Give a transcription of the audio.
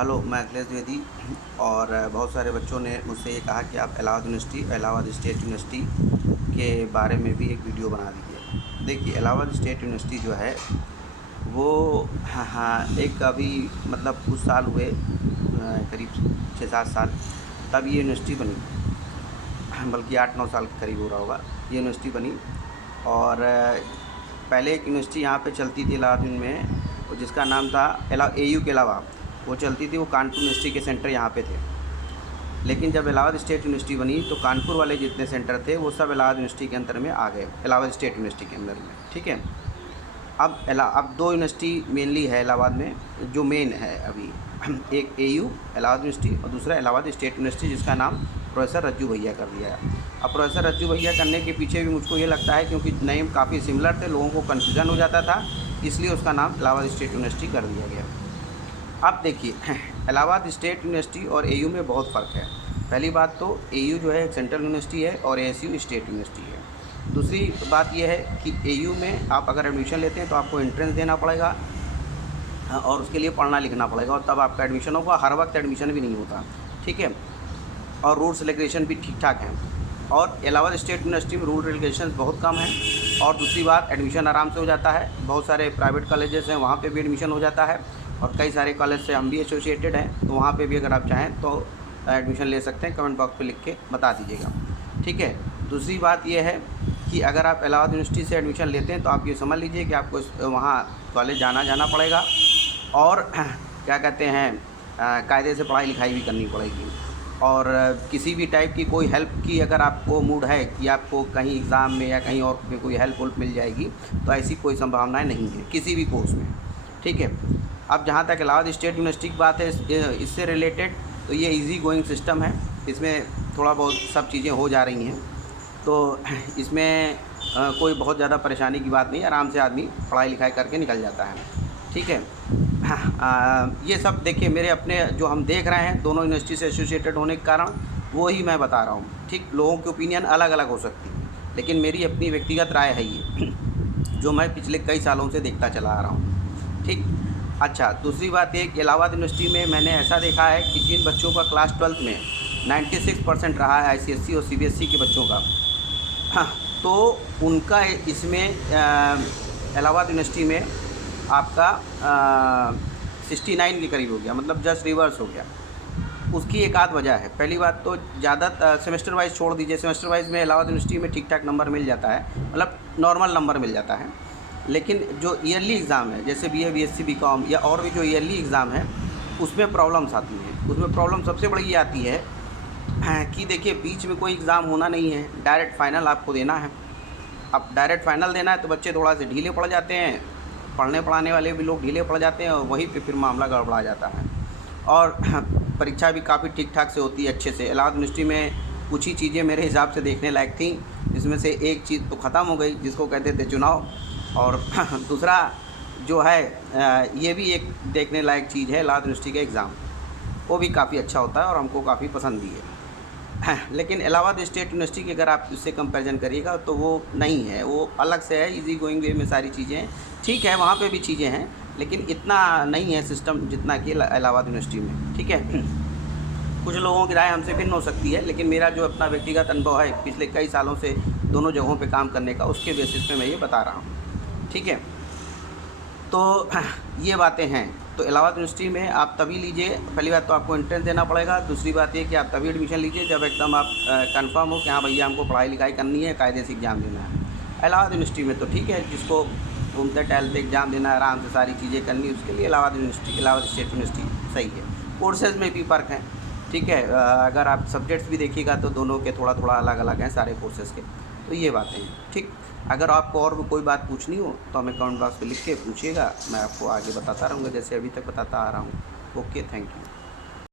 Hello, मैं अखिलेश द्विवेदी। और बहुत सारे बच्चों ने मुझसे ये कहा कि आप इलाहाबाद स्टेट यूनिवर्सिटी के बारे में भी एक वीडियो बना दीजिए। देखिए, इलाहाबाद स्टेट यूनिवर्सिटी जो है वो एक अभी मतलब कुछ साल हुए, करीब 6-7 साल, तब ये यूनिवर्सिटी बनी, बल्कि 8-9 साल के करीब हो रहा होगा ये यूनिवर्सिटी बनी। और पहले एक यूनिवर्सिटी यहाँ पे चलती थी इलाहाबाद में, जिसका नाम था AU के अलावा वो चलती थी। वो कानपुर यूनिवर्सिटी के सेंटर यहाँ पे थे। लेकिन जब इलाहाबाद स्टेट यूनिवर्सिटी बनी तो कानपुर वाले जितने सेंटर थे वो सब इलाहाबाद यूनिवर्सिटी के अंदर में आ गए, इलाहाबाद स्टेट यूनिवर्सिटी के अंदर में। ठीक है। अब 2 यूनिवर्सिटी मेनली है इलाहाबाद में, जो मेन है अभी, एक AU इलाहाबाद यूनिवर्सिटी और दूसरा इलाहाबाद स्टेट यूनिवर्सिटी, जिसका नाम प्रोफेसर रज्जू भैया कर दिया है। अब प्रोफेसर रज्जू भैया करने के पीछे भी मुझको ये लगता है क्योंकि नेम काफ़ी सिमिलर थे, लोगों को कन्फ्यूज़न हो जाता था, इसलिए उसका नाम इलाहाबाद स्टेट यूनिवर्सिटी कर दिया गया। अब देखिए, इलाहाबाद स्टेट यूनिवर्सिटी और AU में बहुत फ़र्क है। पहली बात तो AU जो है एक सेंट्रल यूनिवर्सिटी है और ASU स्टेट यूनिवर्सिटी है। दूसरी बात यह है कि AU में आप अगर एडमिशन लेते हैं तो आपको एंट्रेंस देना पड़ेगा और उसके लिए पढ़ना लिखना पड़ेगा, और तब आपका एडमिशन होगा। हर वक्त एडमिशन भी नहीं होता। ठीक है। और रूल्स रेगुलेशन भी ठीक ठाक हैं। और इलाहाबाद स्टेट यूनिवर्सिटी में रूल रेगुलेशन बहुत कम हैं। और दूसरी बात, एडमिशन आराम से हो जाता है। बहुत सारे प्राइवेट कॉलेजेस हैं, वहाँ पे भी एडमिशन हो जाता है, और कई सारे कॉलेज से हम भी एसोसिएटेड हैं, तो वहाँ पे भी अगर आप चाहें तो एडमिशन ले सकते हैं। कमेंट बॉक्स पे लिख के बता दीजिएगा। ठीक है। दूसरी बात यह है कि अगर आप इलाहाबाद यूनिवर्सिटी से एडमिशन लेते हैं तो आप ये समझ लीजिए कि आपको वहाँ कॉलेज जाना पड़ेगा, और क्या कहते हैं, कायदे से पढ़ाई लिखाई भी करनी पड़ेगी। और किसी भी टाइप की कोई हेल्प की अगर आपको मूड है कि आपको कहीं एग्ज़ाम में या कहीं और में कोई हेल्प मिल जाएगी, तो ऐसी कोई संभावनाएं नहीं है किसी भी कोर्स में। ठीक है। अब जहाँ तक इलाहाबाद स्टेट यूनिवर्सिटी की बात है, इससे रिलेटेड, तो ये इजी गोइंग सिस्टम है। इसमें थोड़ा बहुत सब चीज़ें हो जा रही हैं, तो इसमें कोई बहुत ज़्यादा परेशानी की बात नहीं है। आराम से आदमी पढ़ाई लिखाई करके निकल जाता है। ठीक है। ये सब देखिए, मेरे अपने जो हम देख रहे हैं दोनों यूनिवर्सिटी से एसोसिएटेड होने के कारण वो ही मैं बता रहा हूँ। ठीक, लोगों की ओपिनियन अलग अलग हो सकती है, लेकिन मेरी अपनी व्यक्तिगत राय है ये, जो मैं पिछले कई सालों से देखता चला आ रहा हूँ। ठीक। अच्छा, दूसरी बात ये कि इलाहाबाद यूनिवर्सिटी में मैंने ऐसा देखा है कि जिन बच्चों का क्लास 12th में 96% रहा है ICSE और CBSE के बच्चों का, तो उनका इसमें इलाहाबाद यूनिवर्सिटी में आपका 69 के करीब हो गया, मतलब जस्ट रिवर्स हो गया। उसकी एक आध वजह है। पहली बात तो ज़्यादा सेमेस्टर वाइज छोड़ दीजिए, सेमेस्टर वाइज में इलाहाबाद यूनिवर्सिटी में ठीक ठाक नंबर मिल जाता है, मतलब नॉर्मल नंबर मिल जाता है। लेकिन जो ईयरली एग्ज़ाम है, जैसे BA BSc BCom या और भी जो ईयरली एग्ज़ाम है, उसमें प्रॉब्लम्स आती हैं। उसमें प्रॉब्लम सबसे बड़ी ये आती है कि देखिए, बीच में कोई एग्ज़ाम होना नहीं है, डायरेक्ट फाइनल आपको देना है। अब डायरेक्ट फाइनल देना है तो बच्चे थोड़ा से ढीले पड़ जाते हैं, पढ़ने पढ़ाने वाले भी लोग ढीले पड़ जाते हैं, और वहीं पे फिर मामला गड़बड़ा जाता है। और परीक्षा भी काफ़ी ठीक ठाक से होती है, अच्छे से। इलाहाबाद यूनिवर्सिटी में कुछ ही चीज़ें मेरे हिसाब से देखने लायक थी, जिसमें से एक चीज़ तो ख़त्म हो गई, जिसको कहते थे चुनाव। और दूसरा जो है, ये भी एक देखने लायक चीज़ है, इलाहाबाद यूनिवर्सिटी का एग्ज़ाम, वो भी काफ़ी अच्छा होता है और हमको काफ़ी पसंद भी है। लेकिन इलाहाबाद स्टेट यूनिवर्सिटी की अगर आप उससे कंपैरिजन करिएगा तो वो नहीं है, वो अलग से है। इजी गोइंग वे में सारी चीज़ें ठीक है, वहाँ पे भी चीज़ें हैं, लेकिन इतना नहीं है सिस्टम जितना कि इलाहाबाद यूनिवर्सिटी में। ठीक है। कुछ लोगों की राय हमसे भिन्न हो सकती है, लेकिन मेरा जो अपना व्यक्तिगत अनुभव है पिछले कई सालों से दोनों जगहों पे काम करने का, उसके बेसिस पे मैं ये बता रहा हूँ। ठीक है। तो ये बातें हैं। तो इलाहाबाद यूनिवर्सिटी में आप तभी लीजिए, पहली बात तो आपको एंट्रेंस देना पड़ेगा। दूसरी बात ये कि आप तभी एडमिशन लीजिए जब एकदम आप कंफर्म हो कि हाँ भैया हमको पढ़ाई लिखाई करनी है, कायदे से एग्ज़ाम देना है। इलाहाबाद यूनिवर्सिटी में तो ठीक है, जिसको घूमते टहलते एग्ज़ाम देना है, आराम से सारी चीज़ें करनी है, उसके लिए इलाहाबाद स्टेट यूनिवर्सिटी सही है। कोर्सेज़ में भी फ़र्क है। ठीक है। अगर आप सब्जेक्ट्स भी देखिएगा तो दोनों के थोड़ा थोड़ा अलग अलग हैं सारे कोर्सेज़ के। तो ये बातें हैं। ठीक। अगर आपको और भी कोई बात पूछनी हो तो हमें कमेंट बॉक्स पे लिख के पूछिएगा, मैं आपको आगे बताता रहूँगा, जैसे अभी तक बताता आ रहा हूँ। Okay, thank you.